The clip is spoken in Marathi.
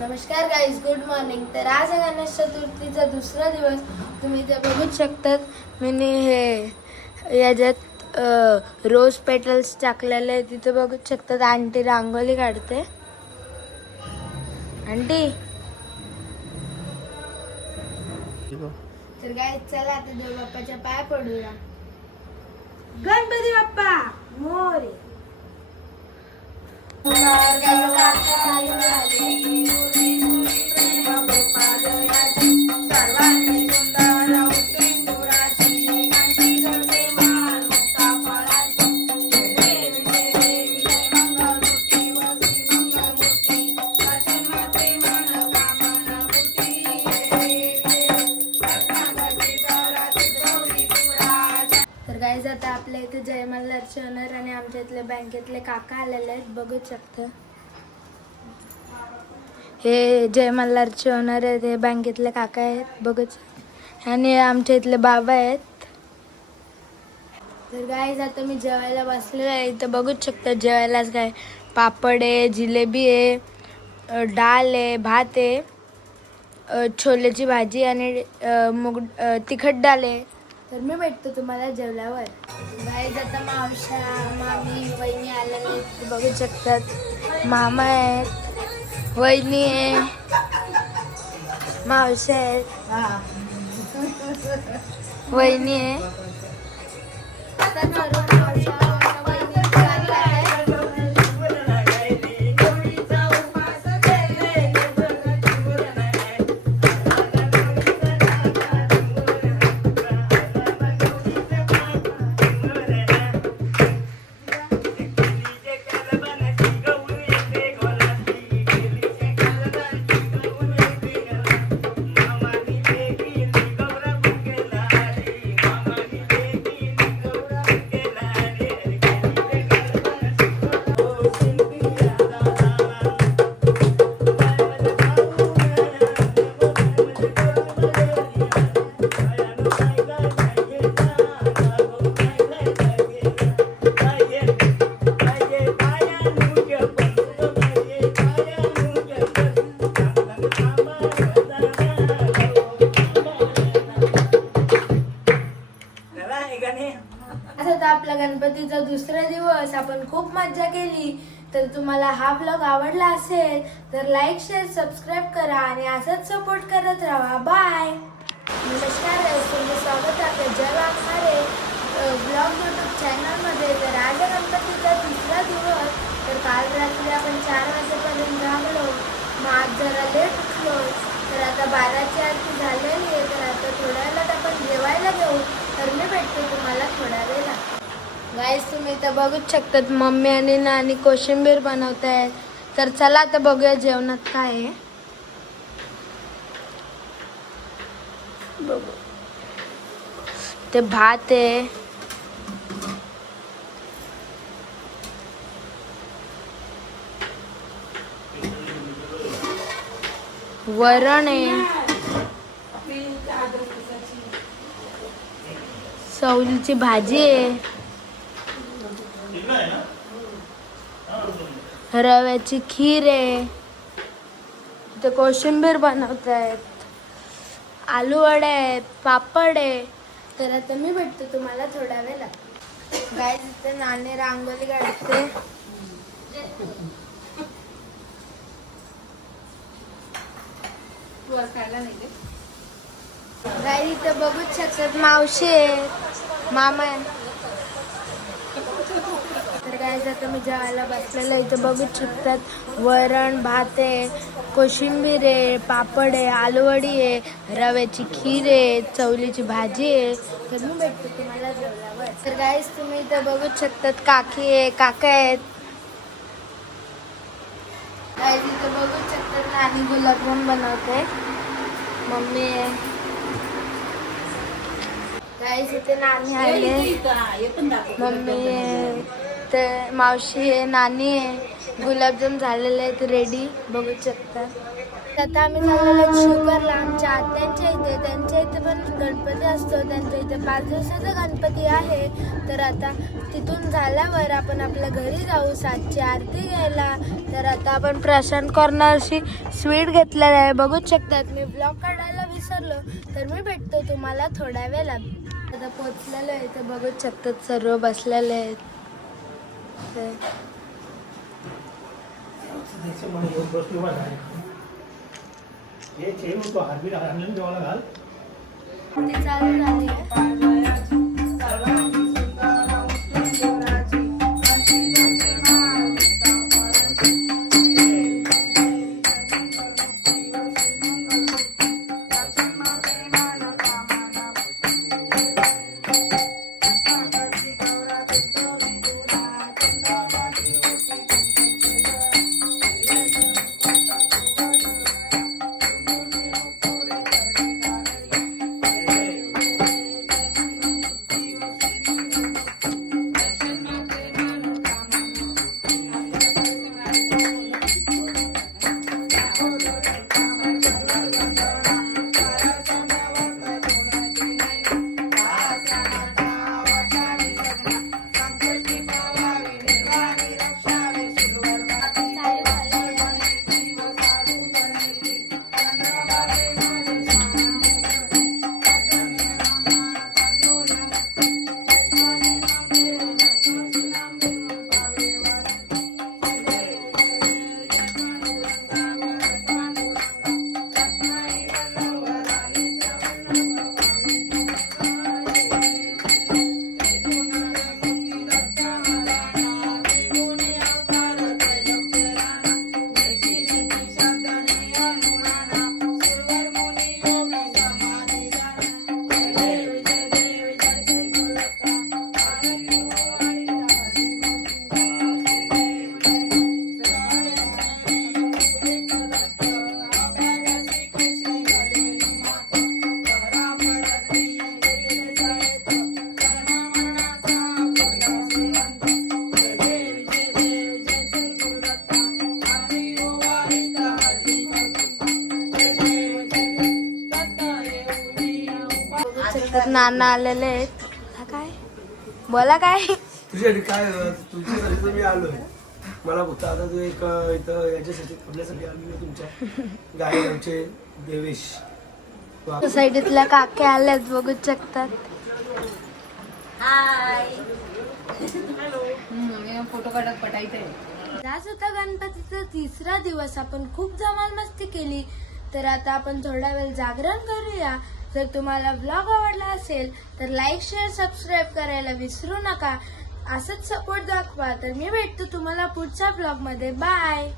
नमस्कार गाईज, गुड मॉर्निंग. तर आज आहे गणेश चतुर्थीचा दुसरा दिवस. तुम्ही ते बघूच शकतात. मी हे याच्यात रोज पेटल्स टाकलेले आहे. तिथे बघूच शकतात. आंटी रांगोळी काढते. आंटी तर गाईज चला आता देव बाप्पाच्या पाय पडूया. गणपती बाप्पा मोरया. गाईज आता आपल्या इथे जय मल्हारचे ओनर आणि आमच्या इथले बँकेतले काका आलेले आहेत. बघू शकता. हे जय मल्हारचे ओनर आहेत. हे बँकेतले काका आहेत. बघूच. आणि आमच्या इथले बाबा आहेत. तर गाईज आता मी जेवायला बसलेलं आहे. इथं बघूच शकता. जेवायलाच काय पापड आहे, जिलेबी आहे, डाळ आहे, भात आहे, छोलेची भाजी आणि तिखट डाळ आहे. तर मी भेटतो तुम्हाला जेवल्यावर. गाईज आता मावशा, मामी, वहिनी आलेले बघू शकतात. मामा आहेत, वहिनी आहे, मावशा आहेत, वहिनी आहे. आता सर्व मावशा आपला गणपतीचा दुसरा दिवस. आपण खूप मज्जा केली. तर तुम्हाला हा व्लॉग आवडला असेल तर लाईक, शेअर, सबस्क्राईब करा आणि असंच सपोर्ट करत राहा. बाय. नमस्कार, तुमचं स्वागत आहे जय वाघमारे ब्लॉग यूट्यूब चॅनलमध्ये. तर आज गणपतीचा दुसरा दिवस. तर काल रात्री आपण 4 वाजेपर्यंत जागलो. मग आज जरा लेट उठलो. तर आता 12ची आरती झालेली आहे. तर आता थोड्या वेळात आपण जेवायला घेऊ. तर मी भेटते तुम्हाला थोड्या वेळात. गाईस तुम्ही इथं बघूच शकतात. मम्मी आणि नानी कोशिंबीर बनवत आहेत. तर चला आता बघूया जेवणात काय आहे. बघू. ते भात आहे, वरण आहे, चवळीची भाजी आहे, रव्याची खीर आहे, इथे कोशिंबीर बनवत आहेत, आलू वडे आहेत, पापड आहे. तर आता मी भेटतो तुम्हाला थोड्या वेळात. गाईस इथे नानी रांगोळी काढते. गाईस इथे बघूच शकतात. मावशी आहे, मामा आहे. तर गाईस आता मी जेवायला बसलेलं आहे. इथं बघूच शकतात. वरण भात आहे, कोशिंबीर आहे, पापड आहे, आलूवडी आहे, रव्याची खीर आहे, चवलीची भाजी आहे. तर मी भेटतो तुम्हाला जेवल्यावर. तर गाईस तुम्ही इथं बघूच शकतात. काकी आहे, काका आहेत. गाईस इथं बघूच शकतात. नानी गुलाबजाम बनवते. मम्मी आहे. गाईस इथे नानी आले, मम्मी आहे, इथे मावशी आहे, नानी आहे, गुलाबजाम झालेले आहेत रेडी, बघू शकता. आता आम्ही चाललेलो आहोत शुगरला, आमच्या आत्यांच्या इथे. त्यांच्या इथे पण गणपती असतो, त्यांच्या इथे 5 दिवसाचा गणपती आहे. तर आता तिथून झाल्यावर आपण आपल्या घरी जाऊ 7ची आरती घ्यायला. तर आता आपण प्रशांत कॉर्नरशी स्वीट घेतलेलं आहे, बघूच शकतात. मी ब्लॉग काढायला विसरलो, तर मी भेटतो तुम्हाला थोड्या वेळात. आता पोचलेलो आहे, तर बघूच शकतात सर्व बसलेले आहेत. ते चालू झाली आहे. नाना आलेले आहेत. काय बोला, काय तुझ्यासाठी काय तुझ्यासाठी तर मी आलोय. मला फक्त आता तू एक इथं याच्यासाठी आपल्यासाठी आलो तुमच्या गायगावचे देवेश सोसायटीतल्या काके आल्यात, बघू शकतात. फोटो काढत पटायचंय. आज होता गणपतीचा 3रा दिवस. आपण खूप धमाल मस्ती केली. तर आता आपण थोडा वेळ जागरण करूया. जर तुम्हाला ब्लॉग आवडला असेल तर लाईक, शेअर, सबस्क्राईब करायला विसरू नका. असंच सपोर्ट दाखवा. तर मी भेटतो तुम्हाला पुढच्या ब्लॉग मध्ये. बाय.